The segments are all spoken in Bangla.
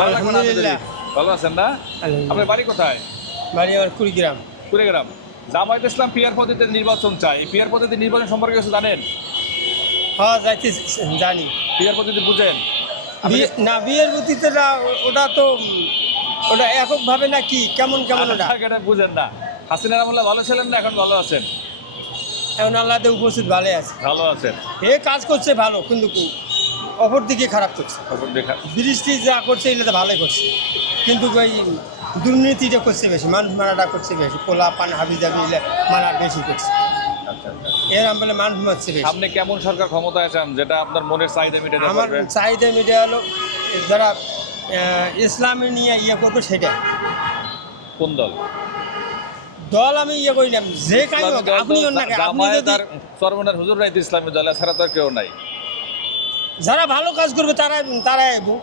ভালো আলহামদুলিল্লাহ। আলহামদুলিল্লাহ। ভালো আছেন না? আপনার বাড়ি কোথায়? বাড়ি আমার কুড়িগ্রাম। কুড়িগ্রাম। জামায়াত ইসলাম পিয়ার পদ্ধতিতে নির্বাচন চাই। এই পিয়ার পদ্ধতি নির্বাচন সম্পর্কে কিছু জানেন? হ্যাঁ যাইতে জানি। পিয়ার পদ্ধতি বুঝেন? না বিয়ের গতিতে না ওটা তো ওটা এককভাবে না কি? কেমন কেমন ওটা? আচ্ছা, এটা বুঝেন না। হাসিনার আমলে ভালো ছিলেন না এখন ভালো আছেন? এখন আল্লাহতে উপস্থিত ভালো আছে। ভালো আছেন। এ কাজ করছে ভালো কিন্তু অপর দিকে খারাপ করছে বৃষ্টি যা করছে এগুলো তো ভালোই করছে। কিন্তু ওই দুর্নীতিটা করছে বেশি মানুষ মারাটা করছে বেশি পোলা পান হাবি জাবি মারা বেশি করছে। আচ্ছা আচ্ছা। এর আমলে মানুষ মারছে বেশি। আপনি কেমন সরকার ক্ষমতায় চান যেটা আপনার মনের চাহিদা মেটাতে আমার চাহিদা মিডিয়া হলো যারা ইসলামী নিয়ে ইয়ে করবে সেটা। কোন দল? দল আমি ইয়ে করি না যে কাজ আপনি আপনি যদি সর্বনার হুজুর রাইতে ইসলামী দল ছাড়া তো কেউ নাই। যারা ভালো কাজ করবে তারা তারা এবো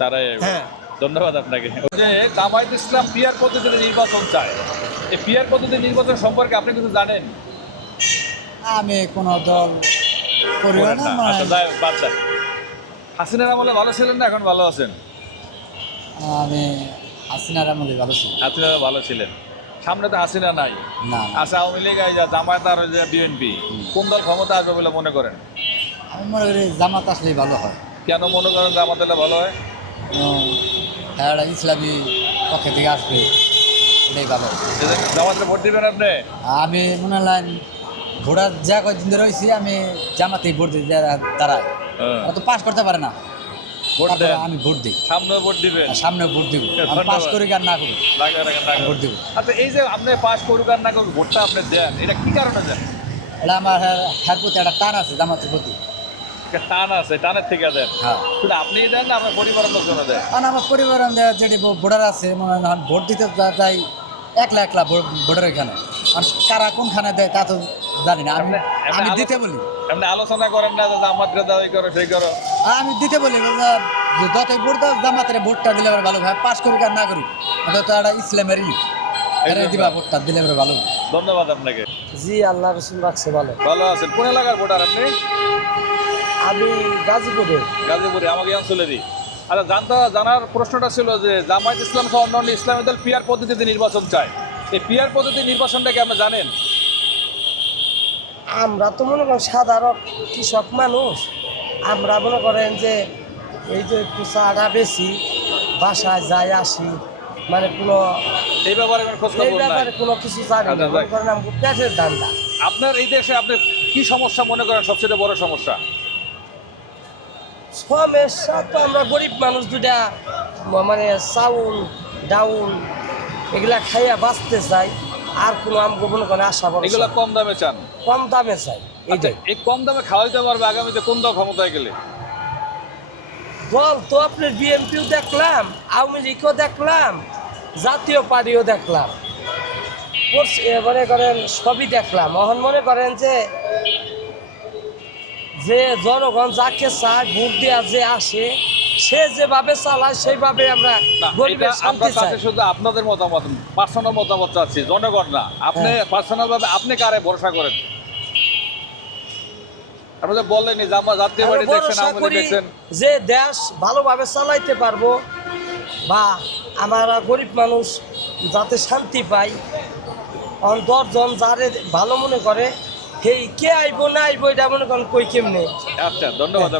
তারাই হ্যাঁ। ধন্যবাদ আপনাকে। যে জামায়াত ইসলাম পিয়ার পদ্ধতিতে নির্বাচন চায়। এই পিয়ার পদ্ধতি নির্বাচন সম্পর্কে আপনি কিছু জানেন? আমি কোনো দল বলেন না। মানে আচ্ছা বাদ দেন। হাসিনার আমলে ভালো ছিলেন না এখন ভালো আছেন? আমি হাসিনার আমলে ভালো ছিল হাসিনা ভালো ছিলেন। সামনে তো হাসিনা নাই। না আচ্ছা আওয়ামী লীগ জামায়াত আর বিএনপি কোন দল ক্ষমতা আসবে বলে মনে করেন? আমি মনে করি জামাত আসলেই ভালো হয়। কেন মনে করেন জামাত হলে ভালো হয়? তারা ইসলামী পক্ষে থেকে আসবে এটাই ভালো। জামাতে ভোট দিবেন আপনি? আমি মনে হয় ভোটার যা কয়েকদিন ধরে হয়েছি আমি জামাতেই ভোট দিই যারা দাঁড়ায় হ্যাঁ। তো পাস করতে পারে না। আমি ভোট দিই। সামনে ভোট দিবেন। সামনে ভোট দিব। আমি। পাস করি আর না করি রাখেন, রাখেন, রাখেন। ভোট দিব। আচ্ছা এই যে আপনি পাস করুক আর না করুক ভোটটা আপনি দেন এটা কি কারণে দেন? এটা আমার হ্যাঁ- প্রতি একটা টান আছে জামাতের প্রতি। একটা টান আছে টানের থেকে দেন। হ্যাঁ। শুধু আপনি দেন না আপনার পরিবারের লোকজন দেয় কারণ আমার পরিবার যেটি ভোটার আছে মনে হয় ভোট দিতে যাই একলা একলা ভো- ভোটার এখানে। আর কারা কোনখানে দেয় তা তো জানি না আমি দিতে বলি। আপনি আলোচনা করেন না যে আমাদের দাও করো সেই করো। আমি দিতে বলি যে যতই ভোট দাও জামাতের ভোটটা দিলে ভালো হয়। পাস করুক আর না করুক এটা তো একটা ইসলামের দিবা ভোটটা দিলে এবার ভালো ধন্যবাদ আপনাকে। জি আল্লাহ রসুল রাখছে ভালো। ভালো আছেন। কোন এলাকার ভোটার আপনি? আমি গাজীপুরে। গাজীপুরে আমাকে আচ্ছা জানতে জানার প্রশ্নটা ছিল যে জামায়াত ইসলাম সহ অন্যান্য ইসলামী দল পিয়ার পদ্ধতিতে নির্বাচন চায়। এই পিয়ার পদ্ধতি নির্বাচনটাকে আপনি জানেন? আমরা তো মনে করেন সাধারণ কৃষক মানুষ। আমরা মনে করেন যে এই যে একটু চাটা বেশি বাসায় যাই আসি মানে কোনো এই ব্যাপারে এই ব্যাপারে কোনো কিছু জানি আচ্ছা, না মনে করেন পেটের দান্দা আপনার এই দেশে আপনি কি সমস্যা মনে করেন সবচেয়ে বড় সমস্যা? সমস্যা তো আমরা গরিব মানুষ দুটা মানে চাউল ডাউল এগুলা খাইয়া বাঁচতে চাই আর কোনো আমগো মনে করেন আশা বড় এগুলো কম দামে চান? কম দামে চাই আচ্ছা এইটাই। এই কম দামে খাওয়াইতে পারবে আগামীতে কোন দল ক্ষমতায় গেলে? দল তো আপনার বিএনপিও দেখলাম আওয়ামী লীগও দেখলাম জাতীয় পার্টিও দেখলাম। মনে করেন সবই দেখলাম। মহন মনে করেন যে যে জনগণ যাকে চায় ভোট দেওয়া যে আসে সে যেভাবে চালায় সেইভাবে আমরা শুধু আপনাদের মতামত পার্সোনাল মতামত চাচ্ছি জনগণ না। আপনি হ্যাঁ। পার্সোনাল ভাবে আপনি কারে ভরসা করেন? জাতীয় পার্টি দেখছেন দেখছেন। যে দেশ ভালোভাবে চালাইতে পারব বা আমরা গরিব মানুষ যাতে শান্তি পাই। দশজন যারে ভালো মনে করে সেই কে আইব না আইব এটা মনে করেন কই কেমনে আচ্ছা ধন্যবাদ।